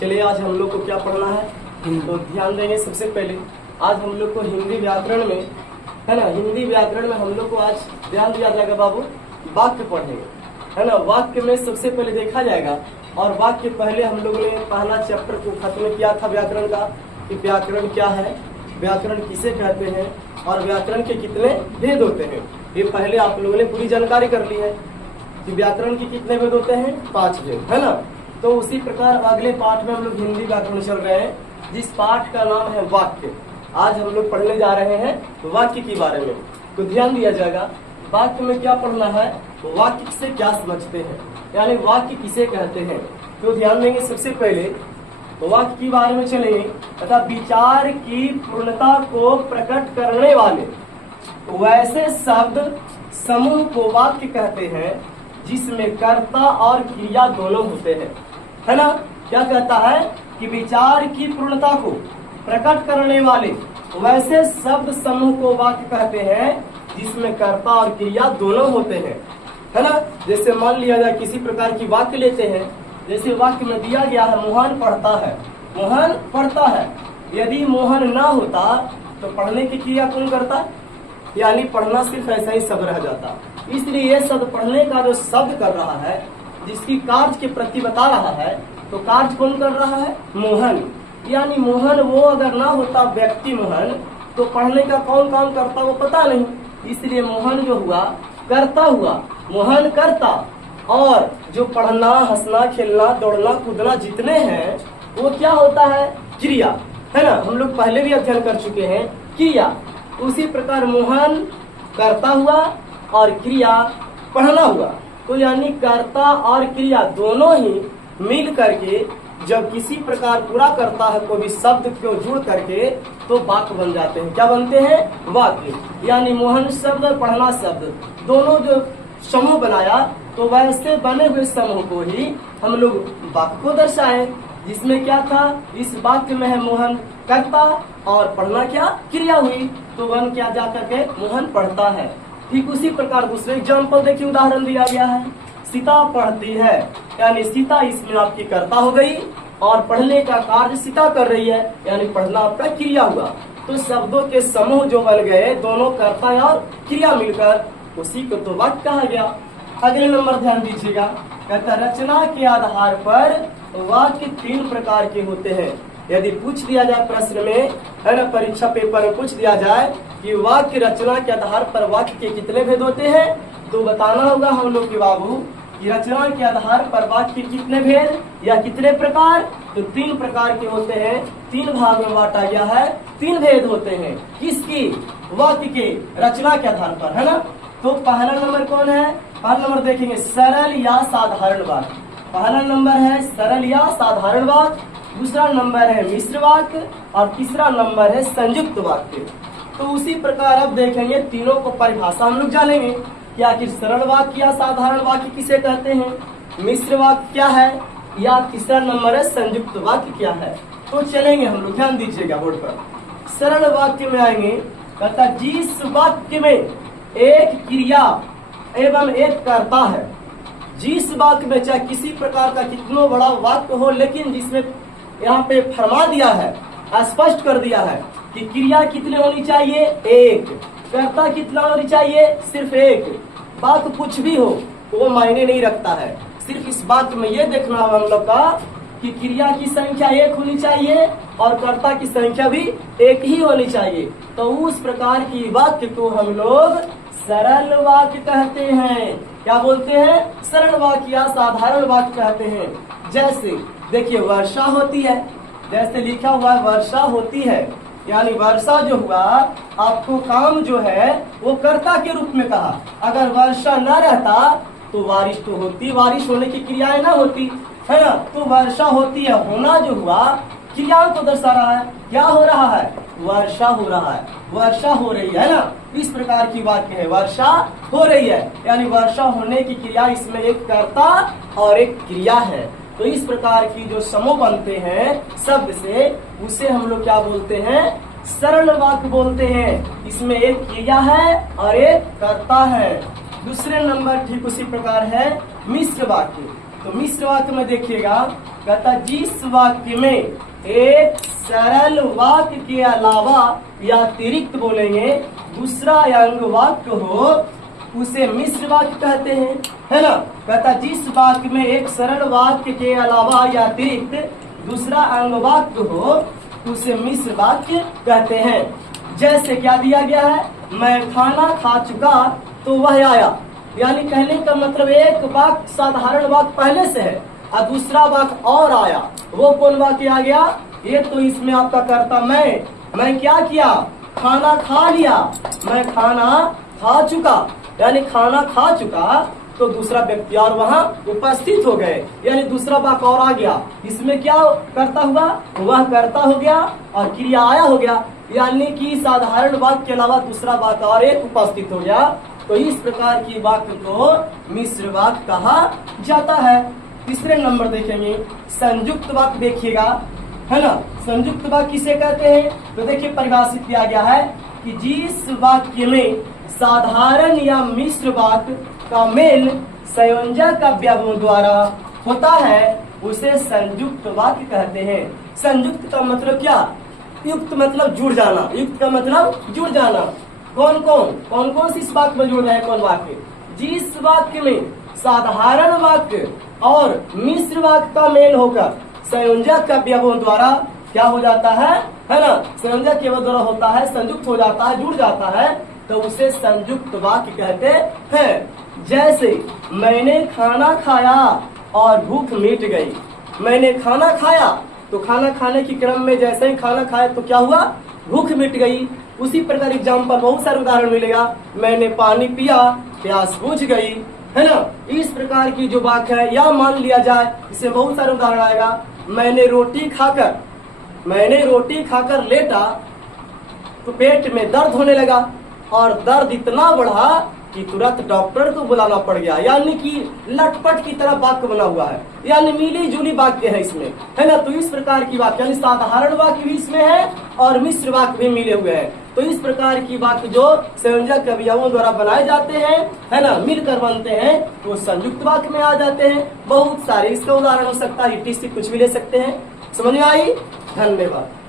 चलिए आज हम लोग को क्या पढ़ना है, तो ध्यान देंगे। सबसे पहले आज हम लोग को हिंदी व्याकरण में, है ना, हिंदी व्याकरण में हम लोग को आज ध्यान दिया जाएगा बाबू, वाक्य पढ़ेंगे, है ना। वाक्य में सबसे पहले देखा जाएगा, और वाक्य पहले हम लोगों ने पहला चैप्टर को खत्म किया था व्याकरण का, कि व्याकरण क्या है, व्याकरण किसे कहते हैं, और व्याकरण के कितने भेद होते हैं। ये पहले आप लोगों ने पूरी जानकारी कर ली है कि व्याकरण के कितने भेद होते हैं, 5 भेद, है ना। तो उसी प्रकार अगले पाठ में हम लोग हिंदी व्याकरण चल रहे हैं, जिस पाठ का नाम है वाक्य। आज हम लोग पढ़ने जा रहे हैं वाक्य के बारे में। तो ध्यान दिया जाएगा, वाक्य में क्या पढ़ना है, वाक्य से क्या समझते हैं, यानी वाक्य किसे कहते हैं। तो ध्यान देंगे, सबसे पहले वाक्य के बारे में चलेंगे तथा विचार की पूर्णता को प्रकट करने वाले वैसे शब्द समूह को वाक्य कहते हैं जिसमें कर्ता और क्रिया दोनों होते हैं, है ना। क्या कहता है कि विचार की पूर्णता को प्रकट करने वाले वैसे शब्द समूह को वाक्य कहते हैं जिसमें कर्ता और क्रिया दोनों होते हैं, है ना। जैसे मान लिया जाए किसी प्रकार की वाक्य लेते हैं, जैसे वाक्य में दिया गया है मोहन पढ़ता है, मोहन पढ़ता है। यदि मोहन ना होता तो पढ़ने की क्रिया कौन करता, यानी पढ़ना सिर्फ ऐसा ही शब्द रह जाता। इसलिए ये शब्द पढ़ने का जो शब्द कर रहा है, जिसकी कार्य के प्रति बता रहा है, तो कार्य कौन कर रहा है, मोहन। यानी मोहन वो अगर ना होता व्यक्ति मोहन, तो पढ़ने का कौन काम करता वो पता नहीं। इसलिए मोहन जो हुआ करता हुआ, मोहन करता, और जो पढ़ना, हंसना, खेलना, दौड़ना, कूदना जितने हैं वो क्या होता है, क्रिया, है ना। हम लोग पहले भी अध्ययन कर चुके हैं क्रिया। उसी प्रकार मोहन करता हुआ और क्रिया पढ़ना हुआ। तो यानी कर्ता और क्रिया दोनों ही मिल करके जब किसी प्रकार पूरा करता है कोई भी शब्द को जुड़ करके, तो वाक्य बन जाते हैं। क्या बनते हैं, वाक्य। यानी मोहन शब्द और पढ़ना शब्द दोनों जो समूह बनाया, तो वैसे बने हुए समूह को ही हम लोग वाक्य को दर्शाए, जिसमें क्या था, इस वाक्य में है मोहन करता और पढ़ना क्या, क्रिया हुई, तो वन क्या जा करके मोहन पढ़ता है। ठीक उसी प्रकार दूसरे एग्जाम्पल देखिए, उदाहरण दिया गया है, सीता पढ़ती है, यानी सीता इसमें आपकी कर्ता हो गई और पढ़ने का कार्य सीता कर रही है, यानी पढ़ना आपका क्रिया हुआ। तो शब्दों के समूह जो बन गए, दोनों कर्ता और क्रिया मिलकर, उसी को तो वाक्य कहा गया। अगले नंबर ध्यान दीजिएगा, कहता रचना के आधार पर वाक्य 3 प्रकार के होते हैं। यदि पूछ दिया जाए प्रश्न में, है ना, परीक्षा पेपर में पूछ दिया जाए कि वाक्य रचना के आधार पर वाक्य के कितने भेद होते हैं, तो बताना होगा हम लोग के बाबू कि रचना के आधार पर वाक्य के कितने भेद या कितने प्रकार, तो 3 प्रकार के होते हैं। 3 भाग में बांटा गया है, 3 भेद होते हैं। किसकी, वाक्य के रचना के आधार पर, है ना। तो पहला नंबर कौन है, पहला नंबर देखेंगे सरल या साधारण वाक्य। पहला नंबर है सरल या साधारण वाक्य, दूसरा नंबर है मिश्र वाक्य, और तीसरा नंबर है संयुक्त वाक्य। तो उसी प्रकार अब देखेंगे, तीनों को परिभाषा हम लोग जानेंगे कि आखिर सरल वाक्य या साधारण वाक्य किसे कहते हैं, मिश्र वाक्य क्या है, या तीसरा नंबर है संयुक्त वाक्य क्या है। तो चलेंगे हम लोग, ध्यान दीजिएगा बोर्ड पर। सरल वाक्य में आएंगे, कहता जिस वाक्य में एक क्रिया एवं एक कर्ता है, जिस वाक्य में चाहे किसी प्रकार का कितना बड़ा वाक्य हो, लेकिन जिसमें यहाँ पे फरमा दिया है, स्पष्ट कर दिया है कि क्रिया कितने होनी चाहिए, एक, कर्ता कितना होनी चाहिए, सिर्फ एक। बात कुछ भी हो वो मायने नहीं रखता है, सिर्फ इस बात में ये देखना होगा हम लोग का कि क्रिया की संख्या 1 होनी चाहिए और कर्ता की संख्या भी 1 ही होनी चाहिए। तो उस प्रकार की वाक्य को हम लोग सरल वाक्य कहते हैं। क्या बोलते हैं, सरल वाक्य या साधारण वाक्य कहते हैं। जैसे देखिए वर्षा होती है, जैसे लिखा हुआ है वर्षा होती है, यानी वर्षा जो हुआ, आपको काम जो है वो कर्ता के रूप में कहा। अगर वर्षा न रहता तो बारिश तो होती, बारिश होने की क्रियाएं ना होती, है ना। तो वर्षा होती है, होना जो हुआ क्रियाओं को दर्शा रहा है। क्या हो रहा है, वर्षा हो रहा है, वर्षा हो रही है ना। इस प्रकार की वाक्य है, वर्षा हो रही है, यानी वर्षा होने की क्रिया, इसमें एक कर्ता और एक क्रिया है। तो इस प्रकार की जो समूह बनते हैं शब्द से, उसे हम लोग क्या बोलते हैं, सरल वाक्य बोलते हैं। इसमें एक क्रिया है और एक कर्ता है। दूसरे नंबर ठीक उसी प्रकार है मिश्र वाक्य। तो मिश्र वाक्य में देखिएगा, कहता जिस वाक्य में एक सरल वाक्य के अलावा या अतिरिक्त बोलेंगे दूसरा अंग वाक्य हो उसे मिश्र वाक्य कहते हैं, है ना। कहता जिस वाक्य में एक सरल वाक्य के अलावा या अतिरिक्त दूसरा अंग वाक्य हो उसे मिश्र वाक्य कहते हैं। जैसे क्या दिया गया है, मैं खाना खा चुका तो वह आया, यानी कहने का मतलब एक वाक्य साधारण वाक्य पहले से है और दूसरा वाक्य और आया, वो कौन वाक्य आ गया। ये तो इसमें आपका करता मैं क्या किया, खाना खा लिया, मैं खाना खा चुका, यानी खाना खा चुका तो दूसरा व्यक्ति और वहाँ उपस्थित हो गए, यानी दूसरा वाक्य और आ गया। इसमें क्या करता हुआ, वह करता हो गया और क्रिया आया हो गया, यानी कि साधारण वाक्य के अलावा दूसरा वाक्य और एक उपस्थित हो गया। तो इस प्रकार की वाक्य को मिश्र वाक्य कहा जाता है। तीसरे नंबर देखेंगे संयुक्त वाक्य, देखिएगा, है ना। संयुक्त वाक्य किसे कहते हैं, तो देखिए परिभाषित किया गया है कि जिस वाक्य में साधारण या मिश्र वाक्य का मेल संयोजक का व्यवहार द्वारा होता है उसे संयुक्त वाक्य कहते हैं। संयुक्त का मतलब क्या, युक्त मतलब जुड़ जाना, युक्त का मतलब जुड़ जाना। कौन कौन से इस वाक्य में जुड़ रहे हैं, कौन वाक्य, जिस वाक्य में साधारण वाक्य और मिश्र वाक्य का मेल होकर संयोजक का व्यवहार द्वारा क्या हो जाता है ना, संयोजक के द्वारा होता है, संयुक्त हो जाता है, जुड़ जाता है, तो उसे संयुक्त वाक्य कहते हैं। जैसे मैंने खाना खाया और भूख मिट गई, मैंने खाना खाया तो खाना खाने के क्रम में जैसे ही खाना खाया तो क्या हुआ, भूख मिट गई। उसी प्रकार एग्जाम्पल बहुत सारे उदाहरण मिलेगा, मैंने पानी पिया प्यास बुझ गई, है ना। इस प्रकार की जो वाक्य है, या मान लिया जाए इसमें बहुत सारे उदाहरण आएगा, मैंने रोटी खाकर लेटा तो पेट में दर्द होने लगा और दर्द इतना बढ़ा कि तुरंत डॉक्टर को बुलाना पड़ गया, यानी कि लटपट की तरह वाक्य बना हुआ है, यानी मिली जुली वाक्य है इसमें, है ना। तो इस प्रकार की वाक्य, यानी साधारण वाक्य भी इसमें है और मिश्र वाक्य भी मिले हुए हैं। तो इस प्रकार की वाक्य जो संयोजक अवयवों द्वारा बनाए जाते हैं, है ना, मिलकर बनते हैं, तो संयुक्त वाक्य में आ जाते हैं। बहुत सारे इसका उदाहरण हो सकता है, ETC कुछ भी ले सकते हैं। समझ में आई, धन्यवाद।